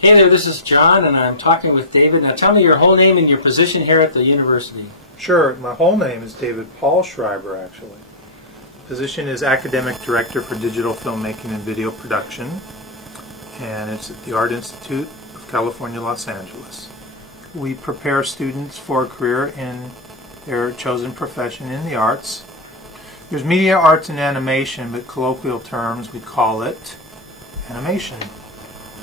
Hey there, this is John, and I'm talking with David. Now tell me your whole name and your position here at the university. Sure. My whole name is David Paul Schreiber, actually. Position is Academic Director for Digital Filmmaking and Video Production, and it's at the Art Institute of California, Los Angeles. We prepare students for a career in their chosen profession in the arts. There's media arts and animation, but colloquial terms we call it animation.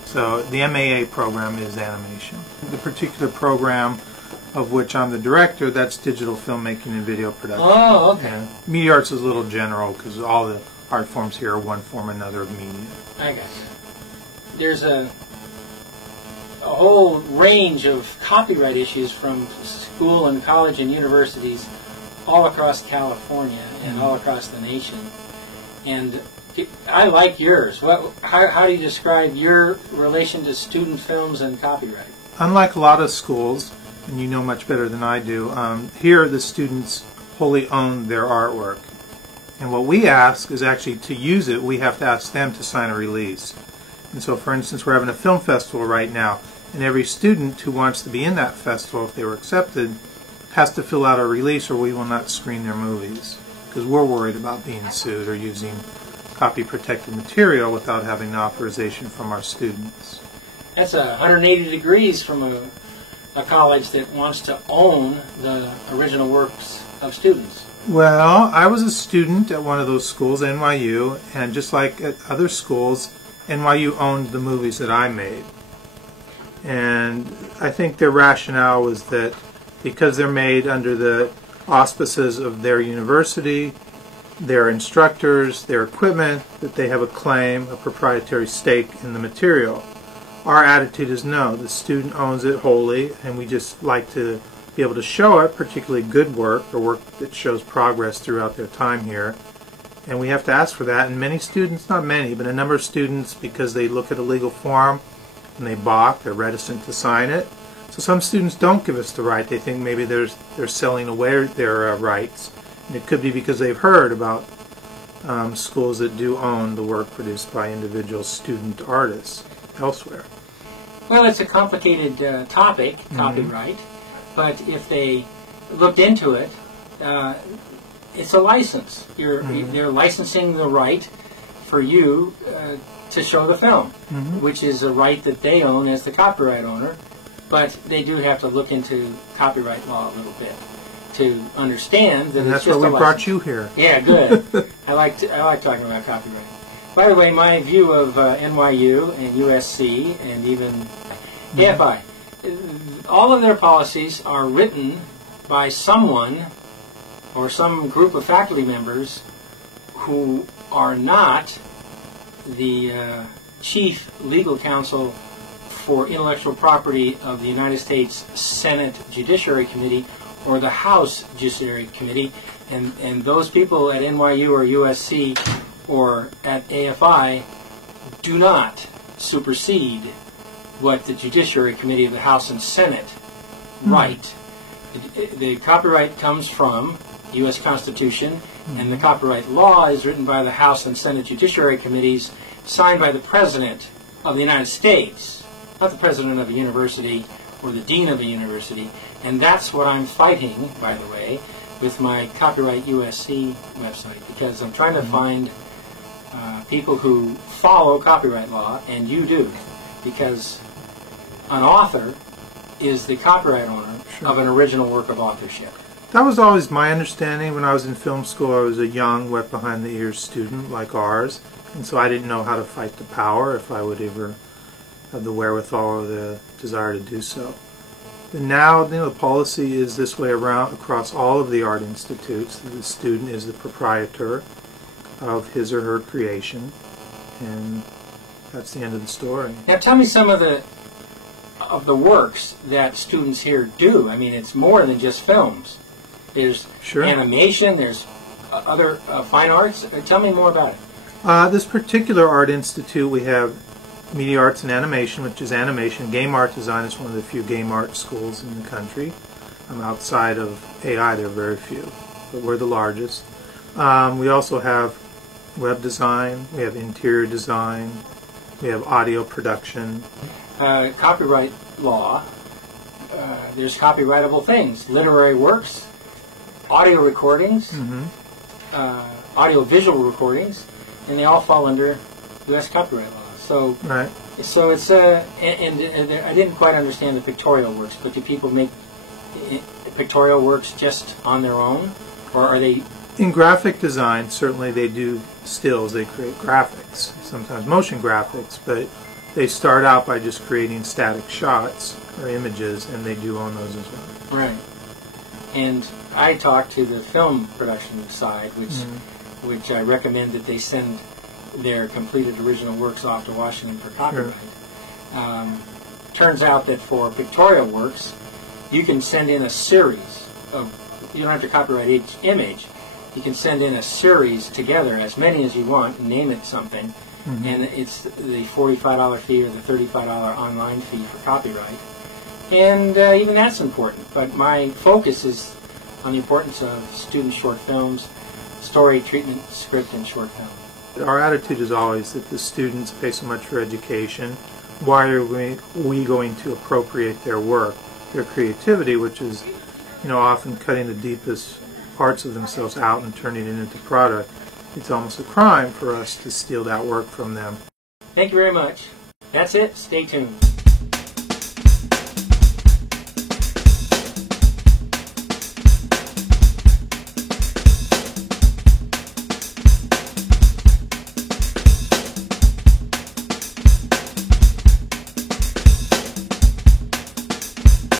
So the MAA program is animation. The particular program of which I'm the director, that's digital filmmaking and video production. Oh, okay. And media arts is a little general because all the art forms here are one form or another of media. I got you. There's a whole range of copyright issues from school and college and universities all across California and all across the nation. And I like yours. How do you describe your relation to student films and copyright? Unlike a lot of schools, and you know much better than I do, here the students wholly own their artwork. And what we ask is actually to use it, we have to ask them to sign a release. And so, for instance, we're having a film festival right now, and every student who wants to be in that festival, if they were accepted, has to fill out a release or we will not screen their movies. Because we're worried about being sued or using copy-protected material without having an authorization from our students. That's 180 degrees from a college that wants to own the original works of students. Well, I was a student at one of those schools, NYU, and just like at other schools, NYU owned the movies that I made. And I think their rationale was that because they're made under the auspices of their university, their instructors, their equipment, that they have a claim, a proprietary stake in the material. Our attitude is no, the student owns it wholly, and we just like to be able to show it, particularly good work, or work that shows progress throughout their time here. And we have to ask for that, and many students, not many, but a number of students, because they look at a legal form and they balk, they're reticent to sign it. So some students don't give us the right. They think maybe they're selling away their rights. And it could be because they've heard about schools that do own the work produced by individual student artists elsewhere. Well, it's a complicated topic, copyright, but if they looked into it, it's a license. They're licensing the right for you to show the film, which is a right that they own as the copyright owner, but they do have to look into copyright law a little bit to understand that and it's that's just why a we license. brought you here. Yeah, good. I like talking about copyright. By the way, my view of NYU and USC and even AFI, all of their policies are written by someone or some group of faculty members who are not the chief legal counsel for intellectual property of the United States Senate Judiciary Committee or the House Judiciary Committee, and those people at NYU or USC or at AFI do not supersede what the Judiciary Committee of the House and Senate write. The copyright comes from the U.S. Constitution, and the copyright law is written by the House and Senate Judiciary Committees, signed by the President of the United States, not the President of a university or the Dean of a university. And that's what I'm fighting, by the way, with my Copyright USC website, because I'm trying to find people who follow copyright law, and you do, because an author is the copyright owner of an original work of authorship. That was always my understanding. When I was in film school, I was a young, wet behind the ears student like ours, and so I didn't know how to fight the power, if I would ever have the wherewithal or the desire to do so. But now, the policy is this way around across all of the art institutes. The student is the proprietor of his or her creation, and that's the end of the story. Now tell me some of the works that students here do. I mean, it's more than just films. There's animation, there's other fine arts. Tell me more about it. This particular art institute, we have media arts and animation, which is animation. Game art design is one of the few game art schools in the country. Outside of AI, there are very few, but we're the largest. We also have web design, we have interior design, We have audio production. Copyright law. There's copyrightable things: literary works, audio recordings, audio-visual recordings, and they all fall under U.S. copyright law. So, Right. so it's and I didn't quite understand the pictorial works, but do people make pictorial works just on their own, or are they? In graphic design, certainly they do stills. They create graphics, sometimes motion graphics, but they start out by just creating static shots or images, and they do own those as well. Right. And I talked to the film production side, which I recommend that they send their completed original works off to Washington for copyright. Sure. Turns out that for pictorial works, you can send in a series of, you don't have to copyright each image, you can send in a series together, as many as you want, and name it something, and it's the $45 fee or the $35 online fee for copyright. And even that's important, but my focus is on the importance of student short films, story, treatment, script, and short film. Our attitude is always that the students pay so much for education. Why are we going to appropriate their work, their creativity, which is, often cutting the deepest parts of themselves out and turning it into product? It's almost a crime for us to steal that work from them. Thank you very much. That's it. Stay tuned.